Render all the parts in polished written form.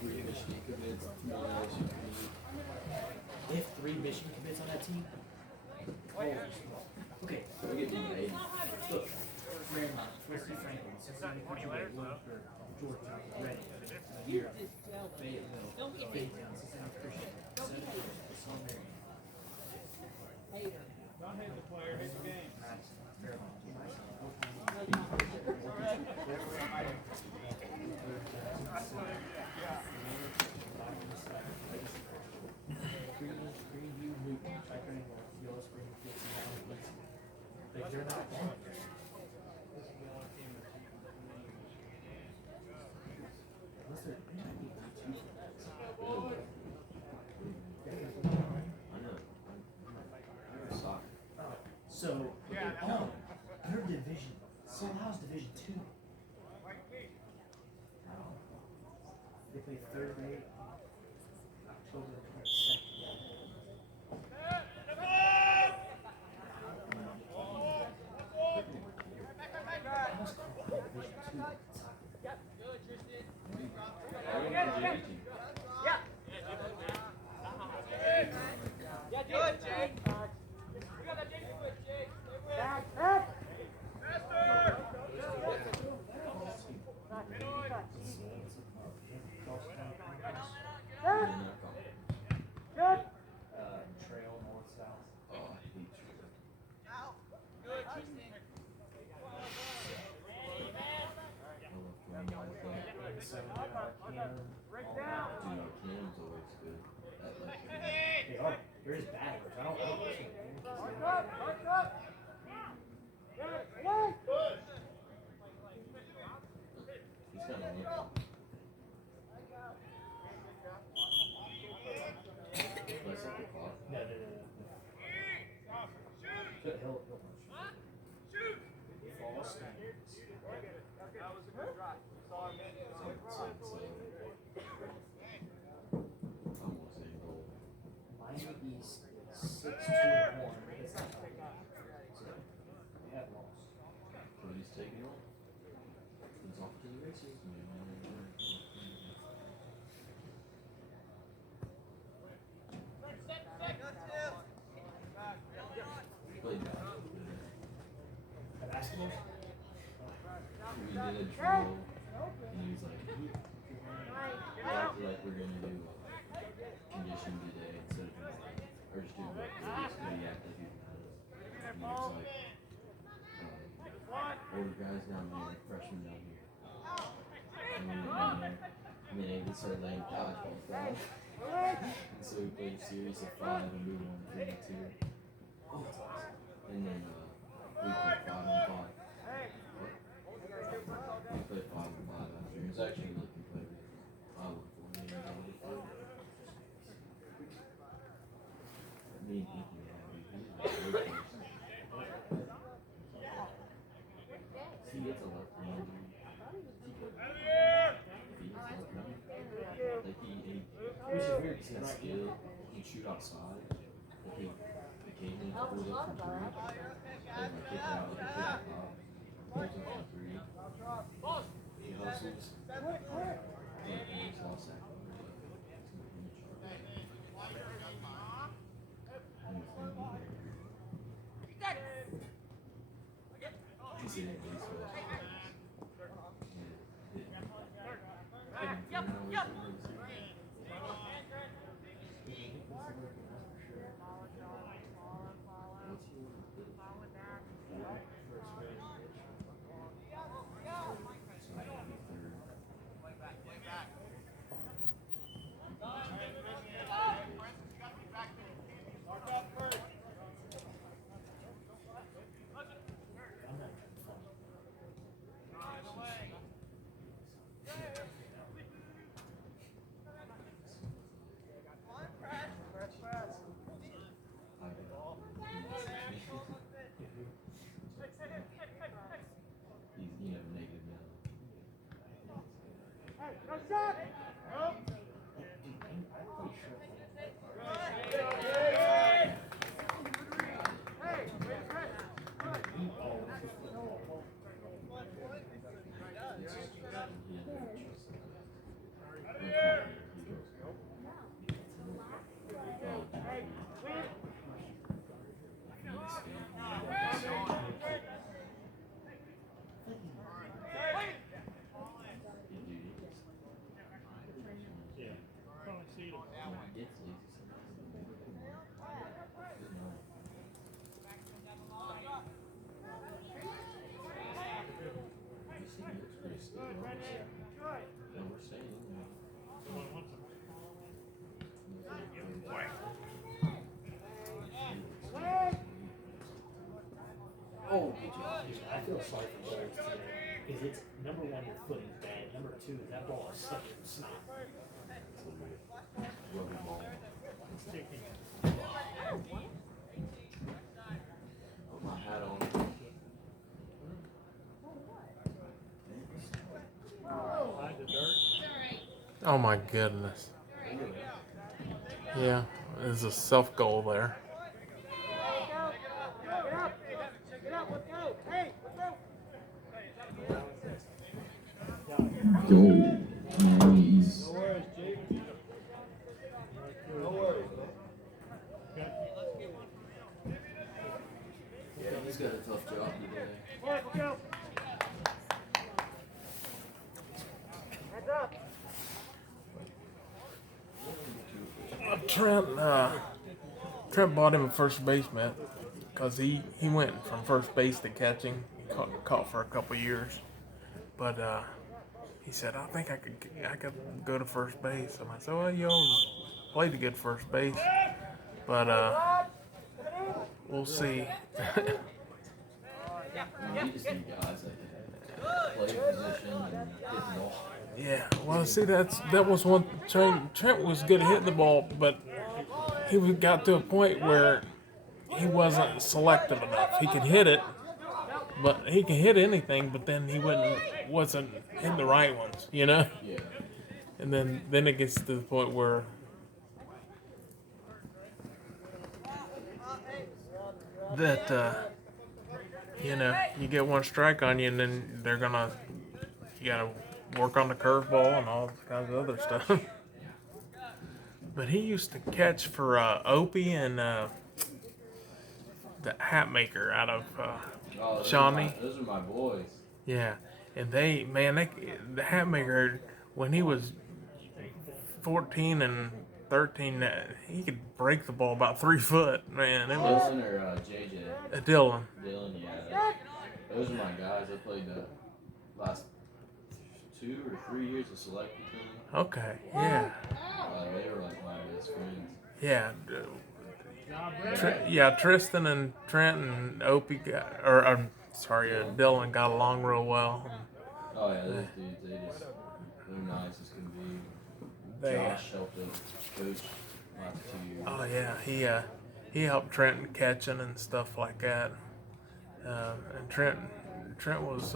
three Michigan commits, two LSU commits. They have 3 Michigan commits on that team. Okay. We get even 80. Look, Fairmont, Twisty Franklin, Cincinnati, Georgia, Georgetown, Reading, Year, Fayetteville, Baytown, Cincinnati Christian, Son Marion. Don't hate the player, hate the game. Madison, Fairmont, Greenview, Newton, Tri-County North, Yellow Spring, Dixie Valley, East. Like, they're not bad. Unless they're So, they're division. How's Division 2? They play third grade October 22nd. Trail north south. Oh, I hate you. Cam's always good. They are. They're just bad. I don't know. He's kind of lucky. Let's look at clock. No. He'll fall standards. That was a good drive. Saw him in. Almost a goal. Miami East is 6-2-1. It's not bad. So they have lost. So he's taking off. He's off to the races. Played Basketball? we did a drill, and he was like, we're gonna do condition today instead of doing or just doing what he acted like he was. And he was like, older guys down there, freshmen down here. And we went down there, and then they started laying dodgeballs down. And so we played a series of 5 and we won 3-2. And then we played 5-5. We played 5-5 after. It was actually really competitive. I won 4 games out of the 4. Me and Ethan had he gets a left hand. Which is weird because He's got skill. He can shoot outside. Like he occasionally pulled up for 3. And like kick it out like a pick and pop. Pulls up for 3. He hustles. And he's lost that. He's in baseball. Yeah. feel sorry for goals today. Because it's, number one, your footing's bad. Number two, that ball is sucking snot. Rubber ball. It's sticking. Put my hat on. Find the dirt. Oh my goodness. Yeah, there's a self goal there. Goal. Nice. No worries, Jake. No worries, man. Yeah, he's got a tough job today. Trent bought him a first baseman because he went from first base to catching. He caught for a couple years, but he said, "I think I could go to first base." And I said, "Well, you always played a good first base, but we'll see." You just need guys that can play position and hit the ball. Yeah, well, see, that was one. Trent was good at hitting the ball, but he got to a point where he wasn't selective enough. He could hit it, but he can hit anything, but then he wasn't hitting the right ones, you know. Yeah. And then it gets to the point where that you get one strike on you, and then you gotta work on the curveball and all kinds of other stuff. But he used to catch for Opie and the hat maker out of Shawnee. Those are my boys. Yeah, and the hat maker, when he was 14 and 13, he could break the ball about 3 foot. Man, it was Dylan or JJ? Dylan. Dylan, yeah. Those are my guys. I played the last 2 or 3 years of select between them. Okay, yeah, They were like my best friends. yeah. Tristan and Trent and Opie Dylan got along real well. Oh yeah, those dudes, they're nice as can be. Josh helped us coach last 2 years. Oh yeah, he helped Trent catching and stuff like that. And Trent was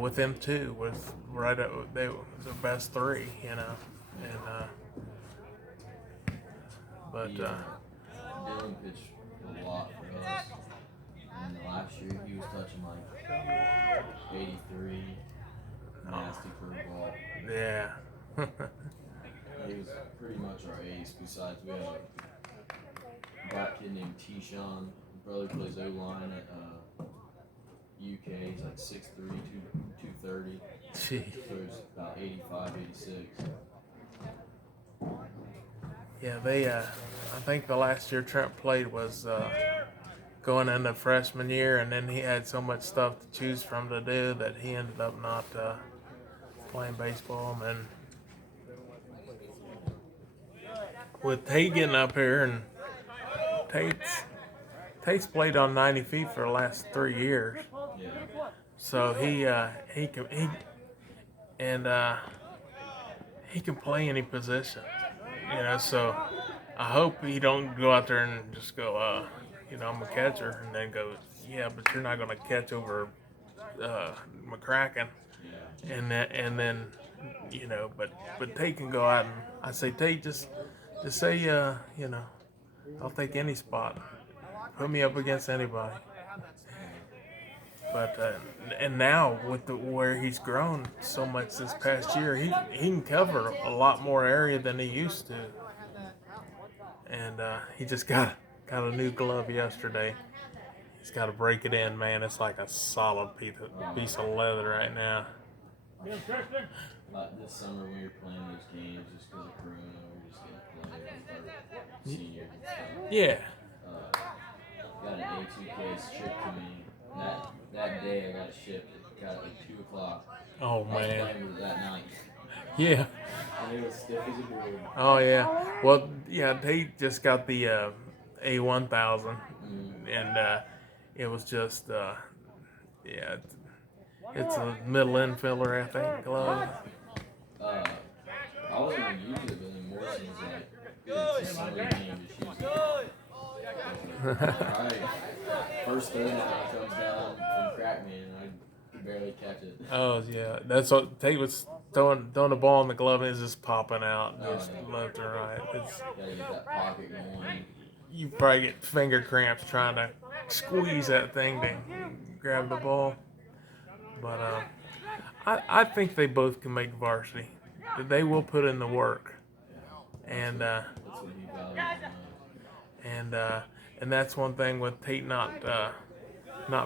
with them too, was right up, they were the best 3, and but Dylan pitched a lot for us. And last year he was touching like 83, nasty curveball. yeah. He was pretty much our ace. Besides, we had a black kid named T-Sean. His brother plays O-line at UK. He's like 6'3", 230. Gee. So he's about 85, 86. Yeah, I think the last year Trent played was going into freshman year, and then he had so much stuff to choose from to do that he ended up not playing baseball. And with Tate getting up here, and Tate's played on 90 feet for the last 3 years, Yeah. so he can play any position. So I hope he don't go out there and just go, I'm a catcher, and then go, yeah, but you're not going to catch over McCracken, Yeah. and then but Tate can go out, and I say, Tate, just say, I'll take any spot, put me up against anybody. But and now with where he's grown so much this past year, he can cover a lot more area than he used to. And he just got a new glove yesterday. He's got to break it in, man. It's like a solid piece of leather right now. This summer we were playing those games just because of Corona. We were just going to play with our seniors and stuff. Yeah. Got an A2 case shipped to me. That day I got it shipped. It got it like 2 o'clock. Oh I was man. playing with it that night. Yeah. And it was stiff as a board. Oh yeah. Well, yeah. Tate just got the A1000, and it was just Yeah, it's a middle infielder, I think, glove. I wasn't gonna use it, but then Morrison's like, it's a summer game, just use it. Alright. First throw down comes down from Crackman, and I could barely catch it. Oh yeah, that's what Tate was throwing the ball in the glove and it's just popping out, just left and right. It's, Gotta get that pocket going. you probably get finger cramps trying to squeeze that thing to grab the ball. But I think they both can make varsity. They will put in the work, and That's what he values the most. and that's one thing with Tate not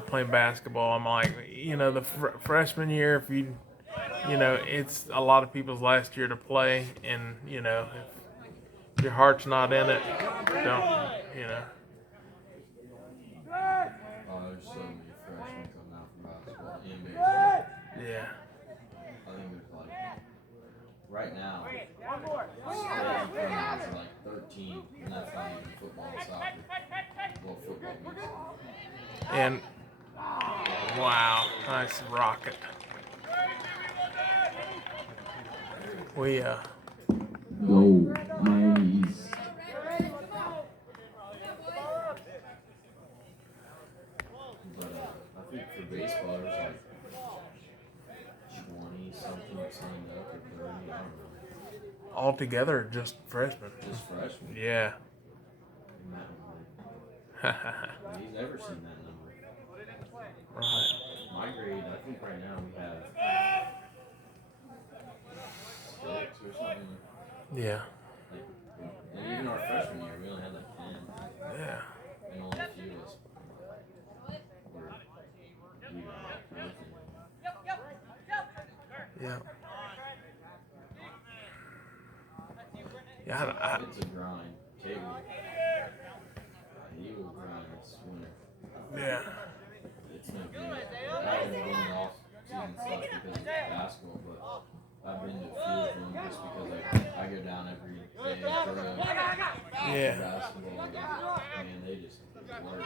playing basketball. I'm like, the freshman year, if it's a lot of people's last year to play, and if your heart's not in it, don't. Oh, there's so many freshmen coming out from basketball and baseball. Yeah. I think there's like, right now, state tournaments are like 13, and that's not even football and soccer. Well, football means. And wow, nice rocket. We Go, Miami's. But I think for baseball, there's like 20 something signed up or 30, I don't know. altogether just freshmen. Just freshmen. Yeah. He's never seen that number. Right. My grade, I think right now we have 6 or something. Yeah. And even our freshman year, we only had like 10. Yeah. And only a few of us were even working. Yeah. Yeah. It's a grind. He will grind this winter. Yeah. It's no good. I haven't been in off season stuff because of basketball, but I've been to a few of them just because I go down every day for Yeah. basketball. And they just work.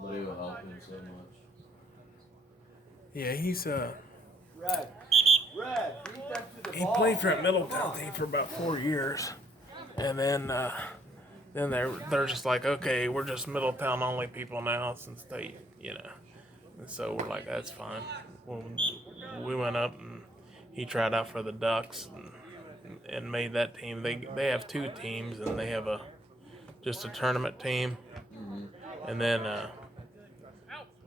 But it will help him so much. Yeah, he's Red, beat them to the he ball. played for that Middletown team for about 4 years, and then they're just like, okay, we're just Middletown only people now since they, and so we're like, that's fine. Well, we went up and he tried out for the Ducks and made that team. They have 2 teams and they have just a tournament team, and then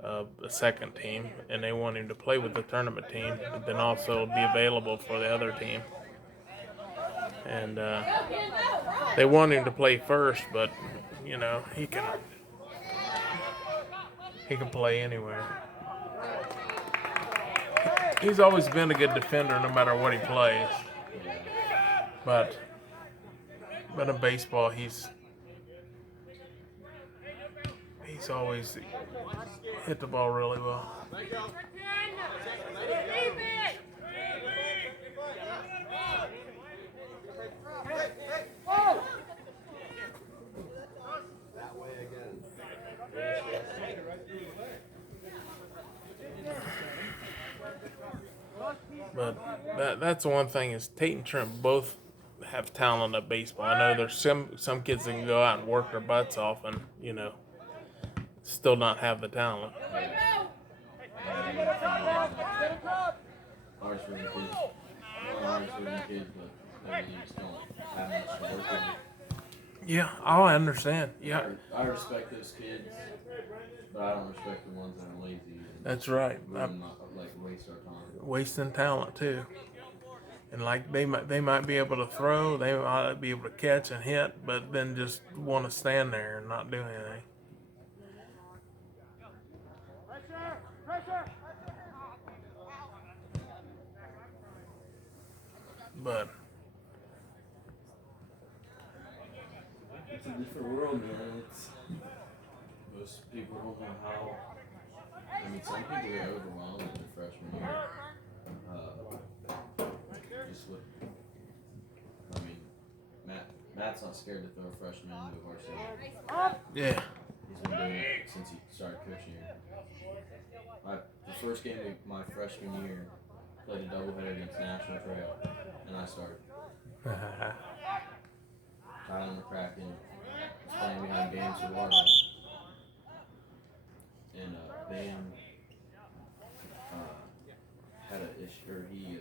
a second team, and they want him to play with the tournament team, but then also be available for the other team. And they want him to play first, but he can play anywhere. He's always been a good defender, no matter what he plays. But in baseball, he's always hit the ball really well. But that's the one thing is Tate and Trent both have talent at baseball. I know there's some kids that can go out and work their butts off and still not have the talent. Ours for the kids. Ours for the kids, but maybe just don't have much to work with. Yeah, I understand. Yeah, I respect those kids, but I don't respect the ones that are lazy. that's right. Waste our time. Wasting talent too. And like they might be able to throw, they might be able to catch and hit, but then just want to stand there and not do anything. But it's a different world, man. Most people don't know how. I mean, some people get overwhelmed in their freshman year. Matt's not scared to throw a freshman into a varsity. yeah, He's been doing it since he started coaching here. The first game of my freshman year, played a doubleheader against National Trail, and I started. Tyler McCracken was playing behind Bam Saguaro, and Bam had an issue, or he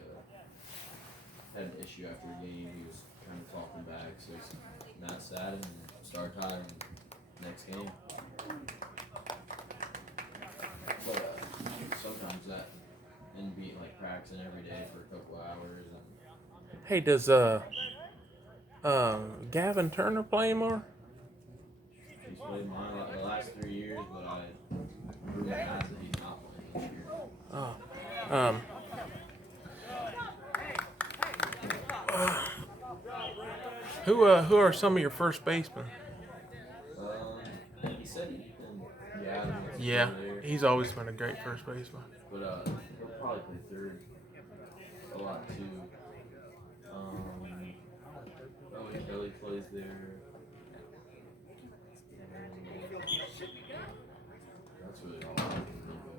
had an issue after a game. He was kind of talking back, so Matt sat him and started Tyler next game. But sometimes that and be like practicing every day for a couple hours. And Hey, does Gavin Turner play anymore? he's played mine the last 3 years, but rumor has that he's not playing this year. Oh, who are some of your first basemen? He said Ethan. Yeah, he's always been a great first baseman. But he'll probably play third a lot too. Kelly plays there. That's really all I can think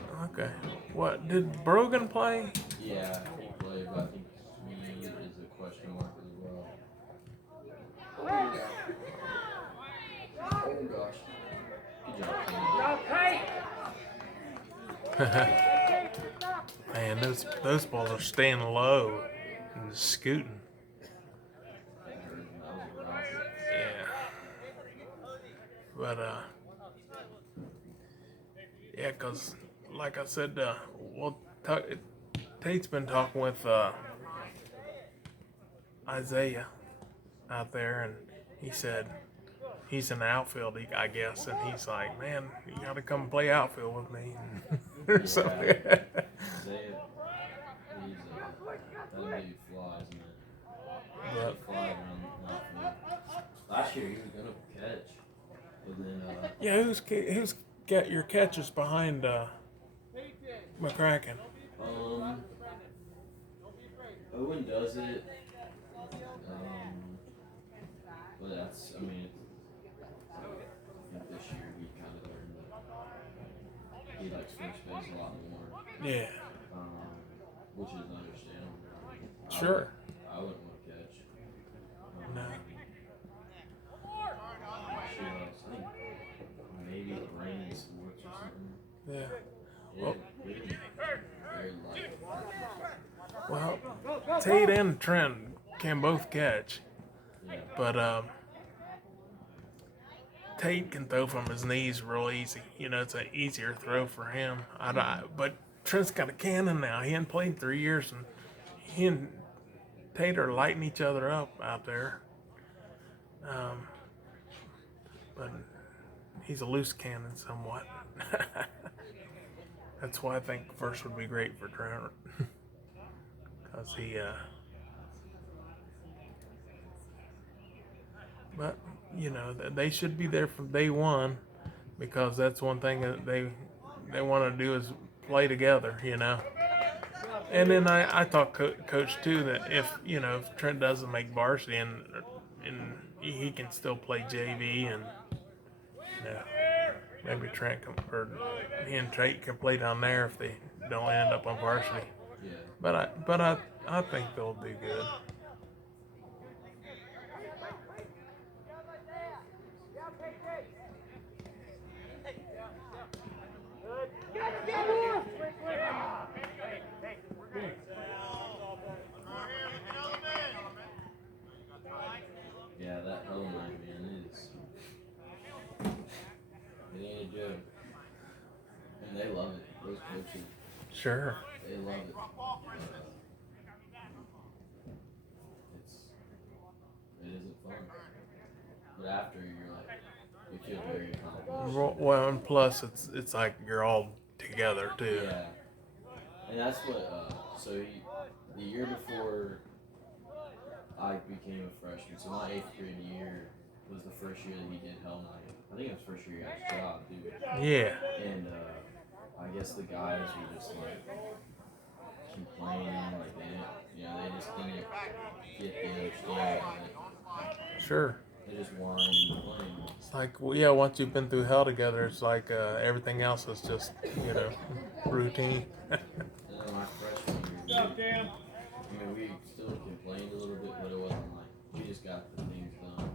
of. Okay. What did Brogan play? Yeah, he played, but I think he is a question mark as well. Oh gosh. Good job, Man, those balls are staying low and scooting. Yeah. But yeah, cause like I said, Tate's been talking with Isaiah out there, and he said he's in the outfield, I guess, and he's like, man, you gotta come play outfield with me, or something. that dude flies, man. But, Fly around the outfield. Last year he was gonna catch, but then yeah, who's got your catches behind McCracken? Owen does it. But that's, I think this year he kind of learned that he likes first base a lot more. Yeah. Which is understandable. Sure. I wouldn't want to catch. No. She else? I think maybe Brandon Sports or something. Yeah. Well, very light. Well, Tate and Trent can both catch, Yeah. but Tate can throw from his knees real easy. You know, it's an easier throw for him. But Trent's got a cannon now. He hadn't played in 3 years, and he and Tate are lighting each other up out there. But he's a loose cannon somewhat. That's why I think first would be great for Trent. Because he, but, you know, they should be there from day one, because that's one thing that they want to do is play together, you know. And then I thought coach too that if Trent doesn't make varsity and he can still play JV, and maybe Trent or he and Tate can play down there if they don't end up on varsity. Yeah. But I think they'll do good. Yeah, that O line, man, it ain't a joke. And they love it. Those coaches, Sure. they love it. It isn't fun. But after, you're like, you feel very accomplished. Well, and plus it's like you're all together too. Yeah. And that's what, the year before I became a freshman, so my 8th grade year was the first year that he did Hell Night. I think it was the first year he got his job, too. Yeah. And I guess the guys were just like complaining, like they just didn't get the understanding of it. Sure. They just wanted to be playing. It's like, well, yeah, once you've been through hell together, it's like everything else is just, routine. And then my freshman year, we still complained a little bit, but it wasn't like we just got the things done.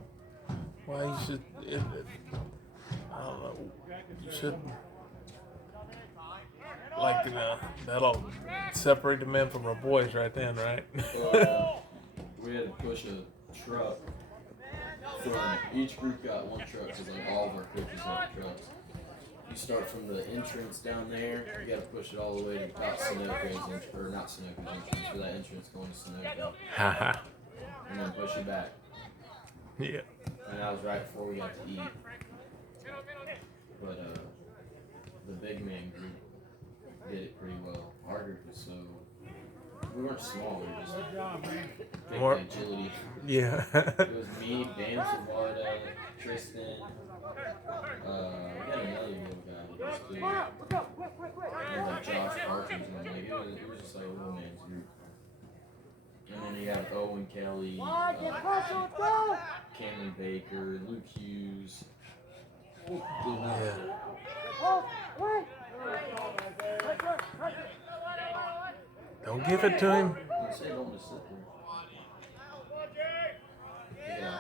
Well, you should, I don't know, you should, like, that'll separate the men from the boys right then, right? So, we had to push a truck from each group got one truck because like all of our coaches have trucks. You start from the entrance down there, you got to push it all the way to top Sunoco's entrance, or not Sunoco's entrance, for that entrance going to Sunoco, Haha. and then push it back. Yeah. And that was right before we got to eat. But the big man group did it pretty well. Our group was so, we weren't small, we were just big More- agility. Yeah. It was me, Dan Savada, Tristan. We had another little guy that was too. It was like Josh Parkins and like it was just like a little man's group. And then you have Owen Kelly, Cameron Baker, Luke Hughes. Yeah. Don't give it to him. I say don't just sit there. Yeah.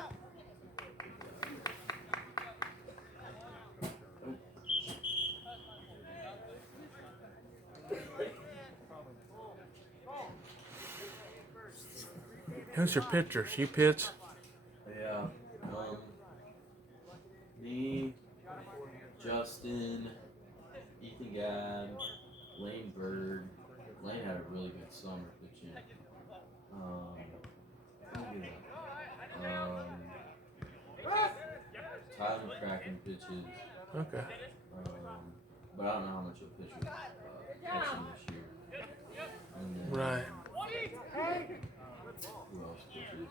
Who's your pitcher? She pitch? Yeah. Me, Justin, Ethan Gadd, Lane Bird. Lane had a really good summer pitching. Tyler McCracken pitches. Okay. But I don't know how much he'll pitch with pitching this year. And then, Right. who else pitches?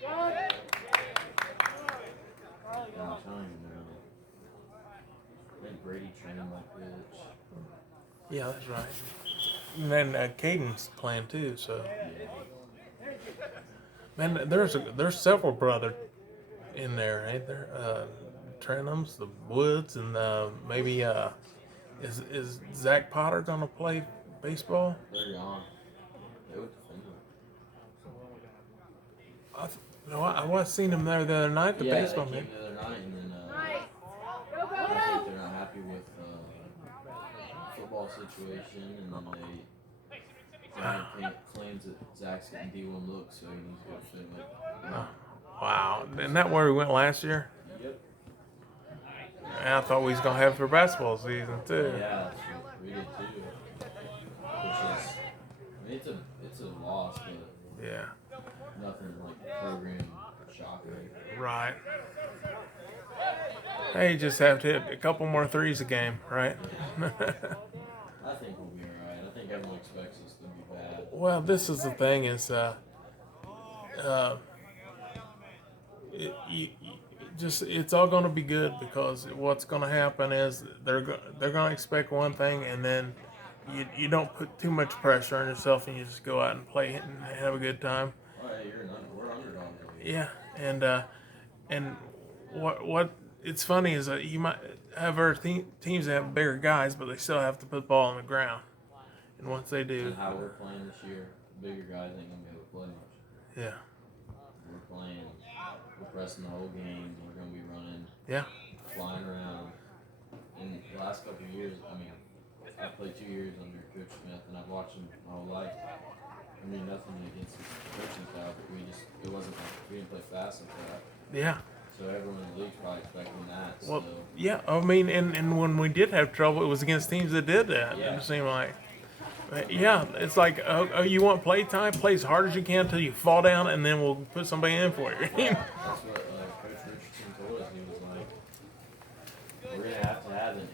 Gosh, I don't even know. I think Brady trained my pitch. Yeah, that's right. And then Caden's playing too, so. Man, there's several brothers in there, ain't there? Trenums, the Woods, and maybe is Zach Potter gonna play baseball? They're gone. They went to Finland. No, I was seeing him there the other night. The Yeah, baseball they man. came the other night, and then I think they're not happy with football situation, and then Ryan claims that Zach's getting D1 looks, so he needs to go to Finland. Wow, isn't that where we went last year? Yep. And I thought we was gonna have it for basketball season too. Yeah, that's what we did too. Which is, I mean, it's a loss, but Yeah. nothing like program shocking. Right. Hey, you just have to hit a couple more threes a game, right? I think we'll be alright. I think everyone expects us to be bad. Well, this is the thing is, it's all going to be good because what's going to happen is they're going to expect one thing, and then you don't put too much pressure on yourself, and you just go out and play it and have a good time. Oh, yeah, we're underdogs. Yeah, and what it's funny is that you might have other teams that have bigger guys, but they still have to put the ball on the ground. And once they do, And how we're playing this year, the bigger guys ain't gonna be able to play much. yeah, We're pressing the whole game. We're gonna be running, yeah, flying around. In the last couple of years, I mean, I played 2 years under Coach Smith, and I've watched him my whole life. I mean, nothing against his coaching style, but it wasn't like, we didn't play fast and that. yeah. So everyone in the league's probably expecting that. Well, So yeah. I mean, and when we did have trouble, it was against teams that did that. Yeah. It seemed like, yeah, it's like, oh, you want play time? Play as hard as you can until you fall down, and then we'll put somebody in for you. that's what Coach Richardson told us. He was like, we're gonna have to have an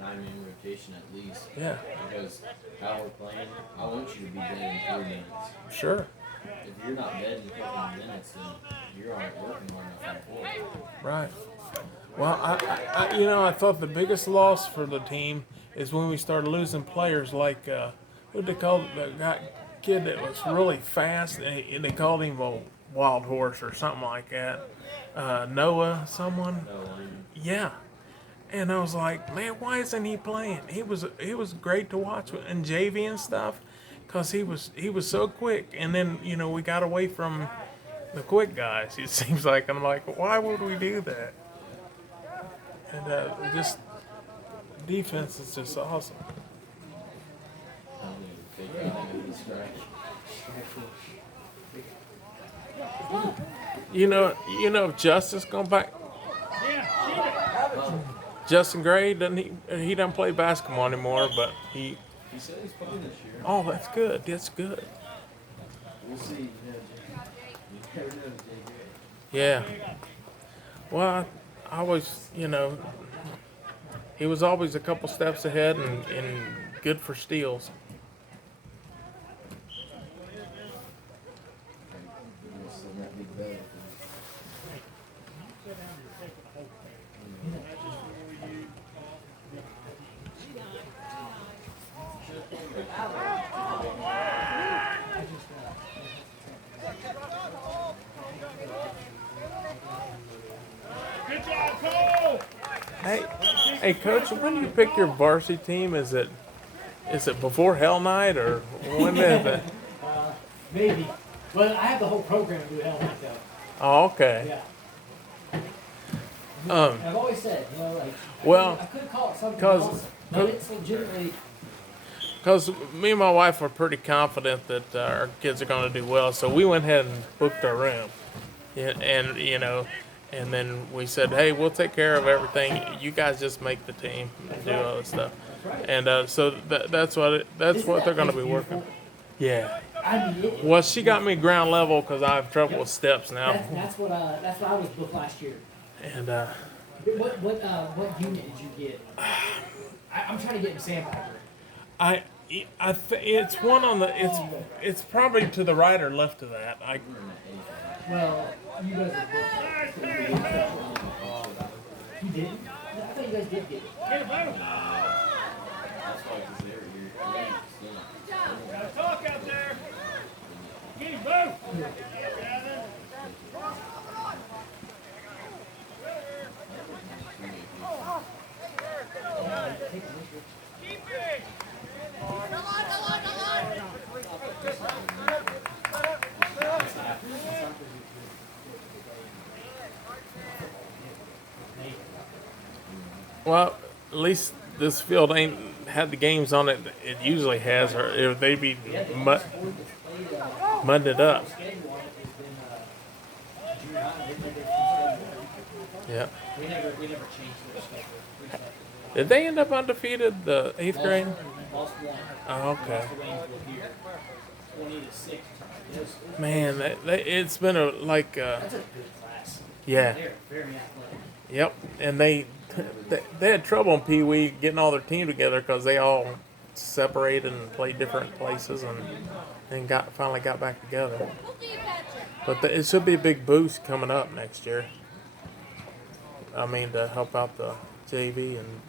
9-man rotation at least. Yeah. Because how we're playing, I want you to be dead in 3 minutes. Sure. If you're not dead in 15 minutes, then you're on working hard enough on 4. Right. Well, I thought the biggest loss for the team is when we started losing players like, what they call the kid that was really fast, and they called him Wild Horse or something like that. Noah, someone. No, Yeah. And I was like, man, why isn't he playing? He was great to watch in JV and stuff, cause he was so quick. And then we got away from the quick guys. It seems like I'm like, why would we do that? And just defense is just awesome. I don't even think anything of the strike. If Justice gonna back. Justin Gray he doesn't play basketball anymore, but he. He said he's playing this year. Oh, that's good. That's good. We'll see. You never know, JJ. Yeah. Well, I always, he was always a couple steps ahead and good for steals. So that big bell. Good job, Cole! Hey, Coach, when do you pick your varsity team? Is it before Hell Night or when is it? Maybe. Well, I have the whole program to do it like that. Oh, okay. Yeah. Um, I've always said, like, Well, I could call it something 'cause- else, but it's legitimately. Because me and my wife were pretty confident that our kids are going to do well, so we went ahead and booked our room. Yeah, and then we said, hey, we'll take care of everything. You guys just make the team and do all this stuff. And so that's what they're going to be working. Yeah. I mean, Well, she got me ground level because I have trouble with steps now. that's what I was booked last year. And What unit did you get? I'm trying to get in Sandpiper. it's one on the it's probably to the right or left of that. Well, you guys are booked. You didn't? I thought you guys did get it. Get him out! That's why because they're here. Gotta talk out there! Get him, both! Well, at least this field ain't had the games on it. It usually has, or if they be mudded up. Yeah. We never changed their schedule. Did they end up undefeated the 8th grade? Lost one. Oh, okay. Lost to Waynesville here. 20-6. Man, it's been a like. That's a good class. Yeah. They're very athletic. Yep. And they had trouble in Pee Wee getting all their team together because they all separated and played different places and finally got back together. But it should be a big boost coming up next year. I mean, to help out the JV and